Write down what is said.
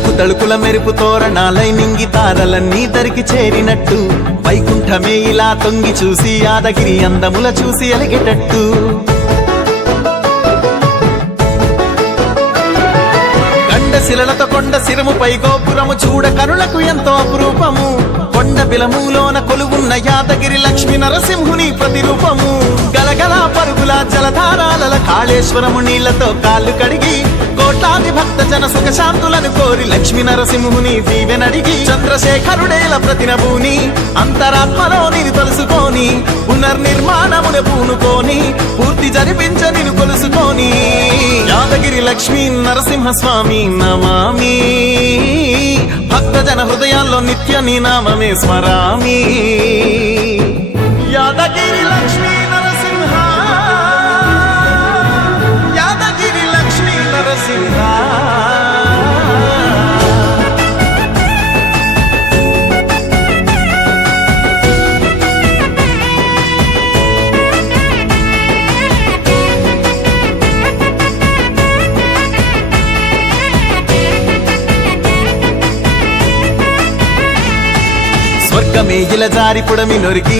తలుకు తలుకుల మెరుపు తోరణాలై నింగి తారలన్నీ దరికి చేరినట్టు వైకుంఠమే ఇలా తొంగి చూసి యాదగిరి అందముల చూసి అలిగేటట్టు శిలలతో కొండ శిరముపై గోపురము చూడ కనులకు ఎంతో అపురూపము కొండ బిలములోన కొలువున్న యాదగిరి లక్ష్మీ నరసింహుని ప్రతిరూపము గలగల పరుగుల జలధారాల కాళేశ్వరము నీళ్లతో కాళ్ళు కడిగి కోట్లాది భక్త జన సుఖ శాంతులను కోరి లక్ష్మీ నరసింహుని దీవెనడిగి చంద్రశేఖరుడేల ప్రతినభూని అంతరాత్మలో నిన్ను తెలుసుకొని పునర్నిర్మాణమును పూనుకొని పూర్తి జరిపించ నిన్ను కొలుసుకొని యాదగిరి లక్ష్మీ నరసింహస్వామి నమామి భక్త జన హృదయాల్లో నిత్య నీ నామమే స్మరామి యాదగిరి లక్ష్మీ నరసింహ యాదగిరి లక్ష్మీ నరసింహ స్వర్గమే ఇలా జారి పుడమి నొరికి